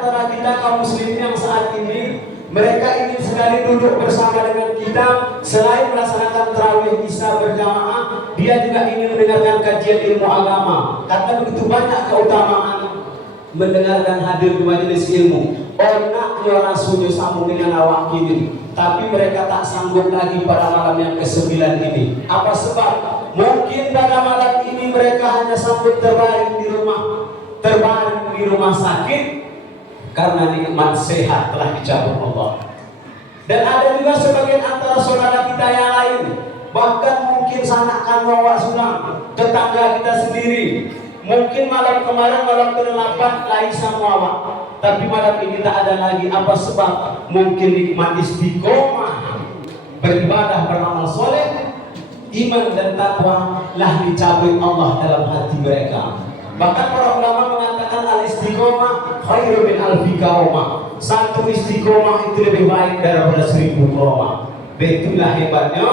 antara kita kaum muslimin yang saat ini mereka ingin sekali duduk bersama dengan kita, selain melaksanakan tarawih isya berjamaah, dia juga ingin mendengarkan kajian ilmu agama. Karena begitu banyak keutamaan mendengarkan hadir di majelis ilmu. Onaknya rasulnya sambung dengan awak ini, tapi mereka tak sanggup lagi pada malam yang ke-9 ini. Apa sebab? Mungkin pada malam ini mereka hanya sanggup terbaring di rumah sakit karena nikmat sehat telah dicabut Allah. Dan ada juga sebagian antara saudara kita yang lain, bahkan mungkin sanak kanwa sudah tetangga kita sendiri. Mungkin malam kemarin, malam ke-8 lain sama awak, tapi malam ini tak ada lagi. Apa sebab? Mungkin nikmat istiqomah beribadah, beramal soleh, iman dan takwa lah dicabut Allah dalam hati mereka. Bahkan para ulama mengatakan al-istiqomah khairu min alfi karomah. Satu istiqomah itu lebih baik daripada 1000 karomah. Betulah hebatnya.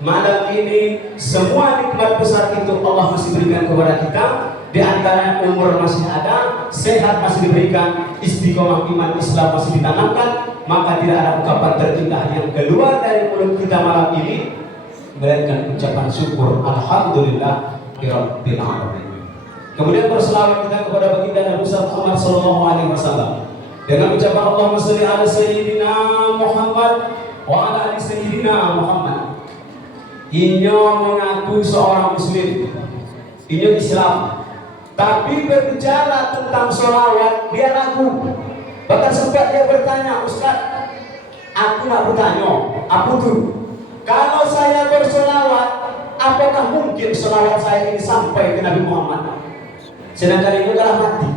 Malam ini semua nikmat besar itu Allah masih berikan kepada kita. Di antara umur masih ada, sehat masih diberikan, istiqomah iman Islam masih ditanamkan, maka tidak ada ungkapan terindah yang keluar dari mulut kita malam ini melainkan ucapan syukur alhamdulillah rabbil alamin. Kemudian berselawat kita kepada baginda Nabi Muhammad sallallahu alaihi wasallam dengan ucapan Allahumma shalli ala sayyidina Muhammad wa ala ali sayyidina Muhammad. Inyo mengaku seorang muslim, inyo Islam, tapi berbicara tentang sholawat dia ragu. Bahkan sempat dia bertanya, Ustaz, aku nak bertanya, apa tuh? Kalau saya bersolawat, apakah mungkin sholawat saya ini sampai ke Nabi Muhammad? Sedangkan ini adalah mati.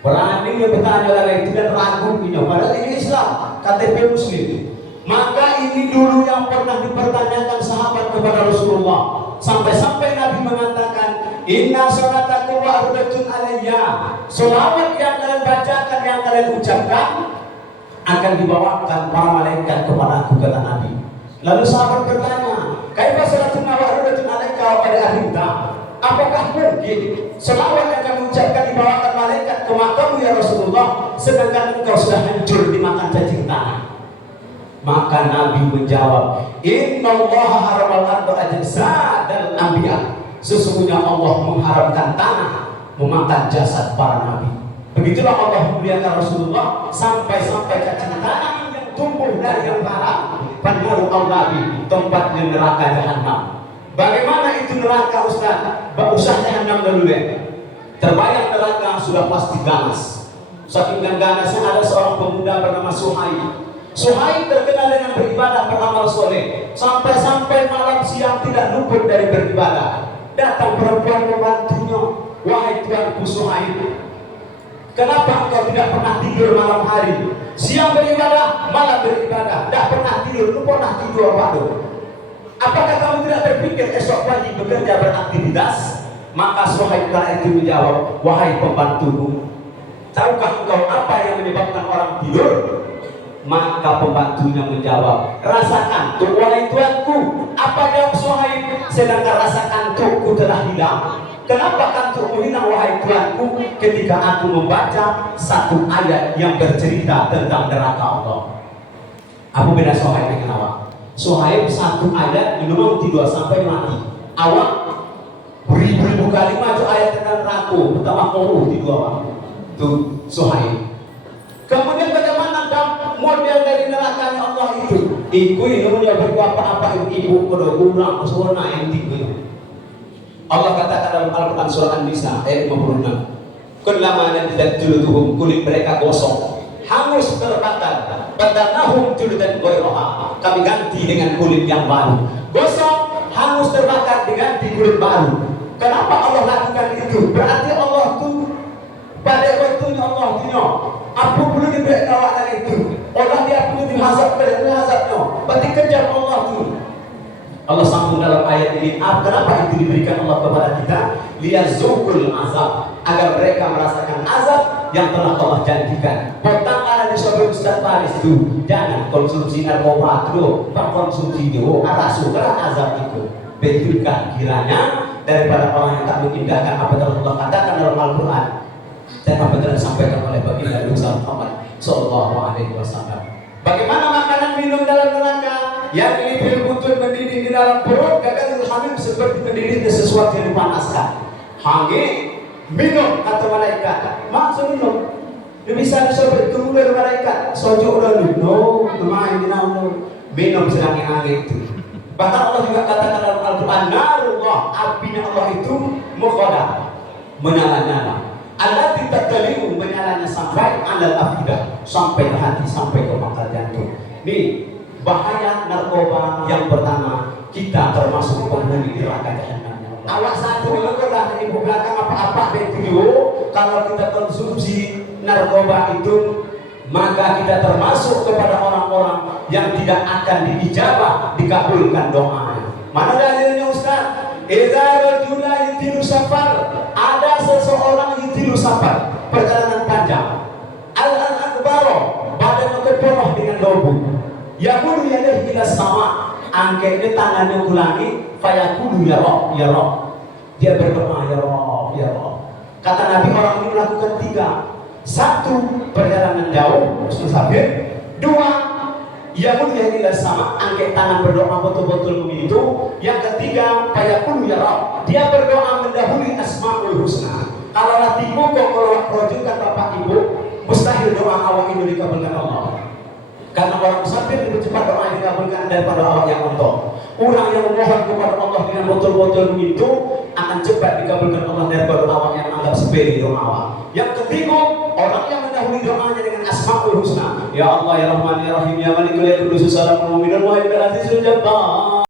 Berani dia bertanya lagi dan ragu ini, padahal ini Islam, KTP Muslim. Maka ini dulu yang pernah dipertanyakan sahabat kepada Rasulullah, sampai-sampai Nabi mengatakan, inna sholatakum wa'rudatun alayya. Sholawat yang kalian bacakan, yang kalian ucapkan akan dibawakan para malaikat kepada aku, kata Nabi. Lalu sahabat bertanya, kaifa sholatuna wa'rudatun alayka wa qad ahrimta? Apakah mungkin sholawat yang kami ucapkan dibawakan malaikat ke makamu ya Rasulullah, sedangkan engkau sudah hancur dimakan cacing tanah? Maka Nabi menjawab, innallaha haramal arda ajsadal anbiya. Sesungguhnya Allah mengharamkan tanah memakan jasad para nabi. Begitulah Allah memuliakan Rasulullah sampai-sampai cacing tanah yang tumbuh dari yang haram. Panharu al-nabi, tempatnya neraka jahanam. Bagaimana itu neraka, Ustaz? Usah jahanam dulu deh. Terbayang neraka sudah pasti ganas. Saking ganasnya ada seorang pemuda bernama Suhaib. Suhaib terkenal dengan beribadah, beramal soleh, sampai-sampai malam siang tidak luput dari beribadah. Datang perempuan membantunya, wahai tuanku Suhaib, kenapa engkau tidak pernah tidur malam hari? Siang beribadah, malam beribadah, tidak pernah tidur, lu pernah tidur apa? Apakah kamu tidak berpikir esok pagi bekerja beraktivitas? Maka Suhaib kala itu menjawab, wahai pembantumu, tahukah engkau apa yang menyebabkan orang tidur? Maka pembantunya menjawab, rasa kantuk wahai tuanku. Apa jawab Suhaib? Sedangkan rasa kantukku telah hilang. Kenapa kantukmu hilang wahai tuanku? Ketika aku membaca satu ayat yang bercerita tentang neraka Allah. Apa beda Suhaib dengan awak? Suhaib satu ayat minimum 3 sampai mati. Awak beribu-ribu kali maju ayat tentang neraka, pertama koruh di dua tuh Suhaib. Kemudian bagaimana model dari nerakanya Allah itu? Iku ini punya berapa-apa ibu kudu kurang sempurna inti. Allah katakan dalam Al-Quran surah An-Nisa ayat 56, kullama nadidat juluduhum, kulit mereka gosong, hangus terbakar, badanahum juludan ghairaha, kami ganti dengan kulit yang baru. Gosong, hangus terbakar, diganti kulit baru. Kenapa Allah lakukan itu? Berarti Allah tuh pada waktunya Allah punya apa perlu diberi kawanan itu? Orang dia perlu dihazab, dihazabnya. Berarti kejam Allah tuh. Allah sambung dalam ayat ini, kenapa itu diberikan Allah kepada kita? Liyazukul azab, agar mereka merasakan azab yang telah Allah janjikan. Potang ada di sebuah Ustaz Faris itu, jangan konsumsi narkoba itu, konsumsi itu, sudah azab itu. Betulkah kiranya daripada orang yang tak mengindahkan apa yang Allah katakan dalam Al-Quran dan apa yang disampaikan oleh baginda Nabi Sallallahu Alaihi Wasallam. Bagaimana makanan minum dalam neraka? Yang ini fil butun mendidih di dalam perut, gagal hamil seperti mendidihnya sesuatu yang dipanaskan. Hangi minum kata malaikat, maksud minum. Dia bisa disebut tunggu dari malaikat. Sojo udah no, lumayan minum sedang yang angin itu. Bahkan Allah juga katakan dalam Al-Quran, narullah, apinya Allah itu mukhadah, menyala-nyala. Allah tidak terliru menyalanya sampai alal afidah, sampai ke hati, sampai ke pangkal jantung. Ini bahaya narkoba yang pertama, kita termasuk penghuni neraka jahanam. Awak satu dulu dah ibu belakang apa-apa begitu. Kalau kita konsumsi narkoba itu, maka kita termasuk kepada orang-orang yang tidak akan diijabah, dikabulkan doanya. Mana dalilnya Ustaz? Idza rajula yutilu safar, ada seseorang yutilu safar, perjalanan panjang. Al-akbaro, badannya kepenuh dengan lobu. Yaqulu yadayhi ila sama, angkatnya tangannya ke langit, fayaqulu ya Rabb, ya Rabb. Dia berdoa ya Rabb, ya Rabb. Kata Nabi, orang ini melakukan 3. 1, perjalanan jauh, musafir. 2, ia pun ila sama, angkat tangan berdoa betul-betul begitu. Yang ketiga, fayaqulu ya Rabb, dia berdoa mendahului asmaul husna. Kalau hatimu kok kalau rojukan bapak ibu, mustahil doa awak itu dikabulkan Allah. Karena orang musafir lebih cepat doa dikabulkan daripada awak yang ontok. Orang yang memohon kepada Allah dengan betul-betul begitu akan cepat dikabulkan Allah daripada awak yang anggap sepele doa awak. Yang ketiga, orang yang mendahului doanya dengan asmaul husna. Ya Allah, ya Rahman, ya Rahim, ya Malikul, ya Qudus, Salamul Mu'minul Muhaimin, Azizul Jabbar.